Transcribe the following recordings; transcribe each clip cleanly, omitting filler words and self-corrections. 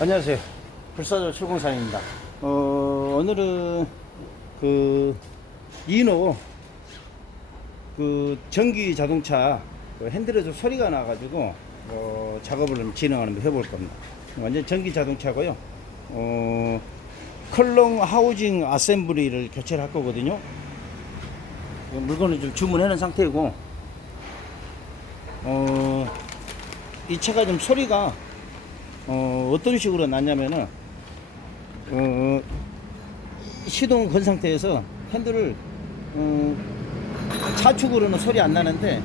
안녕하세요. 불사조 출공사입니다. 오늘은 그 이노 그 전기 자동차 그 핸들에서 소리가 나가지고 작업을 좀 진행하는 거 해볼 겁니다. 완전 전기 자동차고요. 컬롱 하우징 어셈블리를 교체를 할 거거든요. 물건을 좀 주문해 놓은 상태이고, 이 차가 좀 소리가 어떤 식으로 났냐면은 시동 건 상태에서 핸들을 좌측으로는 소리 안 나는데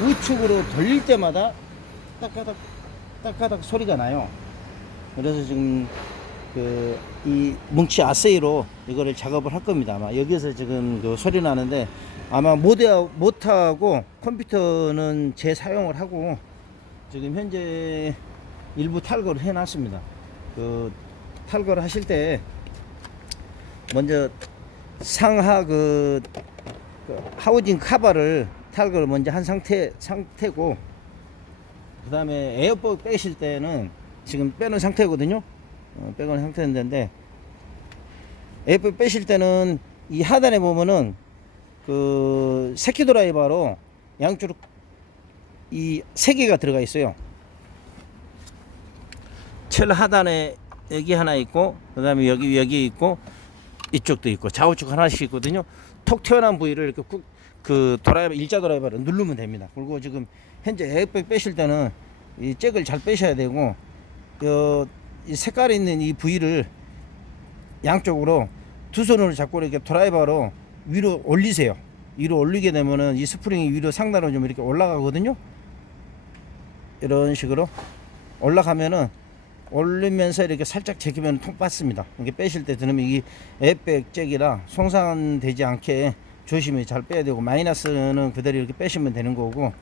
우측으로 돌릴 때마다 딱가닥 딱가닥 소리가 나요. 그래서 지금 이 뭉치 아세이로 이거를 작업을 할 겁니다. 아마 여기에서 지금 그 소리 나는데 아마 모터하고 컴퓨터는 재사용을 하고 지금 현재 일부 탈거를 해놨습니다. 그 탈거를 하실 때 먼저 상하 그 하우징 카바를 탈거를 먼저 한 상태고, 그 다음에 에어백 빼실 때는 지금 빼놓은 상태거든요. 빼놓은 상태인데, 에어백 빼실 때는 이 하단에 보면은 그 새끼 드라이버로 양쪽으로 이 세 개가 들어가 있어요. 첼 하단에 여기 하나 있고, 그 다음에 여기 있고, 이쪽도 있고, 좌우측 하나씩 있거든요. 톡 튀어나온 부위를 이렇게 꾹 그 드라이버, 일자 드라이버로 누르면 됩니다. 그리고 지금 현재 에어백 빼실 때는 이 잭을 잘 빼셔야 되고, 이 색깔이 있는 이 부위를 양쪽으로 두 손으로 잡고 이렇게 드라이버로 위로 올리세요. 위로 올리게 되면은 이 스프링이 위로 상단으로 좀 이렇게 올라가거든요. 이런 식으로 올라가면은 올리면서 이렇게 살짝 제끼면 통 빠집니다. 이게 빼실 때 들으면 이 에어백 잭이라 송산되지 않게 조심히 잘 빼야 되고, 마이너스는 그대로 이렇게 빼시면 되는 거고,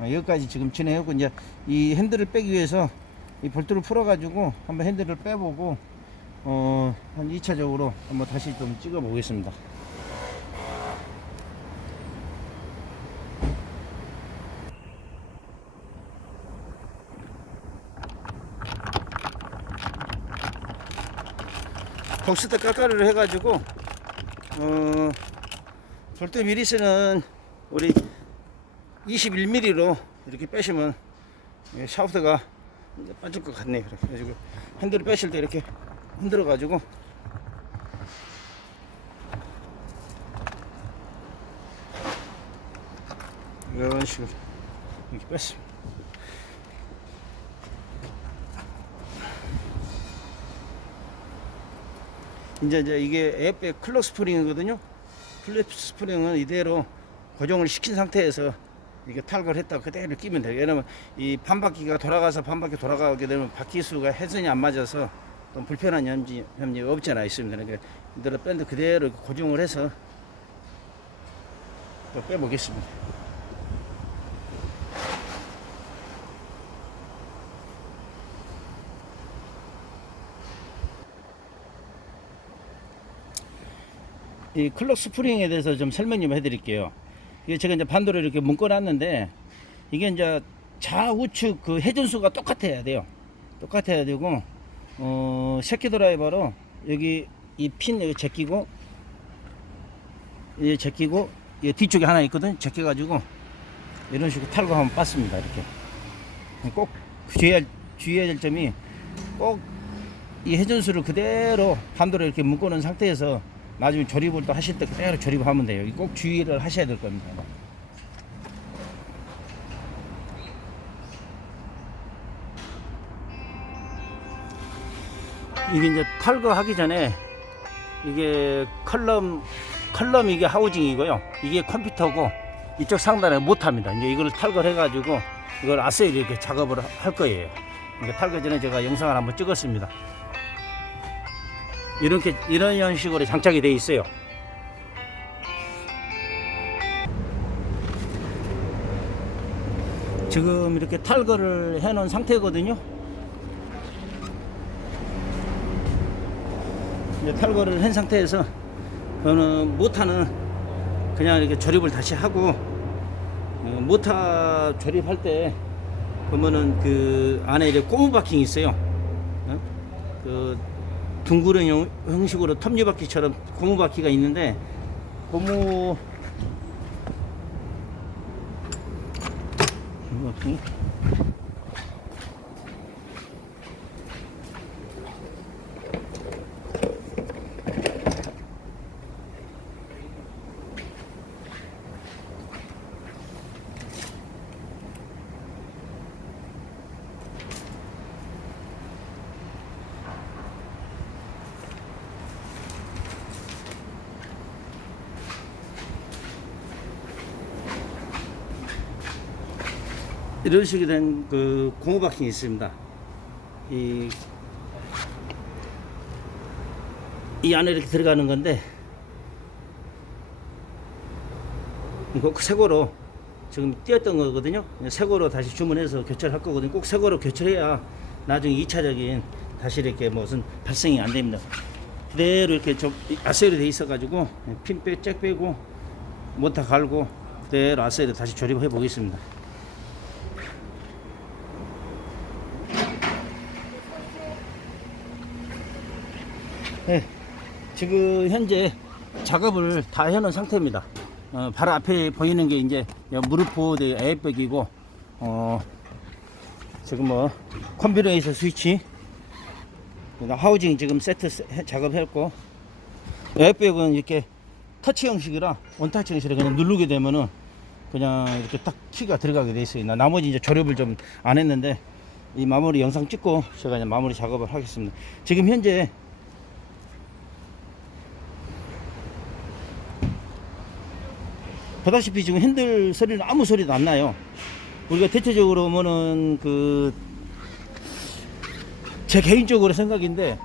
여기까지 지금 진행하고, 이제 이 핸들을 빼기 위해서 이 볼트를 풀어 가지고 한번 핸들을 빼보고 한 2차적으로 한번 다시 좀 찍어 보겠습니다. 복스터 깔깔이를 해가지고 볼트 미리스는 우리 21mm로 이렇게 빼시면 샤프트가 빠질 것 같네요. 그래가지고 핸들을 빼실 때 이렇게 흔들어 가지고 이런 식으로 이렇게 뺐습니다. 이제 이게 에어백 클럭 스프링이거든요. 클럭 스프링은 이대로 고정을 시킨 상태에서 이게 탈거를 했다가 그대로 끼면 돼요. 왜냐면 이 반바퀴가 돌아가서 반바퀴 돌아가게 되면 바퀴수가 회전이 안 맞아서 또 불편한 점이 없지 않아 있습니다. 그러니까 이대로 밴드 그대로 고정을 해서 또 빼보겠습니다. 이 클럭 스프링에 대해서 좀 설명 좀 해드릴게요. 이게 제가 이제 반도를 이렇게 묶어놨는데, 이게 이제 좌우측 그 회전수가 똑같아야 돼요. 똑같아야 되고, 새끼 드라이버로 여기 이 핀 여기 제끼고, 이 제끼고, 이 뒤쪽에 하나 있거든. 제껴가지고 이런 식으로 탈거하면 빠습니다. 이렇게. 꼭 주의해야 될 점이, 꼭 이 회전수를 그대로 반도로 이렇게 묶어놓은 상태에서 나중에 조립을 또 하실 때 그대로 조립하면 돼요. 꼭 주의를 하셔야 될 겁니다. 이게 이제 탈거하기 전에 이게 컬럼 이게 하우징이고요. 이게 컴퓨터고 이쪽 상단에 모터입니다. 이제 이걸 탈거를 해가지고 이걸 아세이 이렇게 작업을 할 거예요. 그러니까 탈거 전에 제가 영상을 한번 찍었습니다. 이런 식으로 장착이 되어 있어요. 지금 이렇게 탈거를 해 놓은 상태거든요. 이제 탈거를 한 상태에서 모터는 그냥 이렇게 조립을 다시 하고, 모터 조립할 때 보면은 그 안에 이렇게 고무 바킹이 있어요. 그 둥그런 형식으로 톱니바퀴처럼 고무바퀴가 있는데 고무 바퀴 이런 식으로 된 그 고무바퀴 있습니다. 이 안에 이렇게 들어가는 건데 이거 새거로 지금 띄었던 거거든요. 새거로 다시 주문해서 교체할 거거든요. 꼭 새거로 교체해야 나중에 2차적인 다시 이렇게 무슨 발생이 안 됩니다. 그대로 이렇게 좀 아세이로 돼 있어 가지고 핀 쫙 빼고 모터 갈고 그대로 아세이로 다시 조립해 보겠습니다. 네, 지금 현재 작업을 다 해놓은 상태입니다. 바로 앞에 보이는 게 이제 무릎 보호대 에어백이고, 지금 뭐 컴퓨터에서 스위치, 하우징 지금 세트 작업했고, 에어백은 이렇게 터치 형식이라 원터치 형식이라 그냥 누르게 되면은 그냥 이렇게 딱 키가 들어가게 돼 있어요. 나머지 이제 조립을 좀 안 했는데 이 마무리 영상 찍고 제가 이제 마무리 작업을 하겠습니다. 지금 현재 보다시피 지금 핸들 소리는 아무 소리도 안 나요. 우리가 대체적으로 보면은 제 개인적으로 생각인데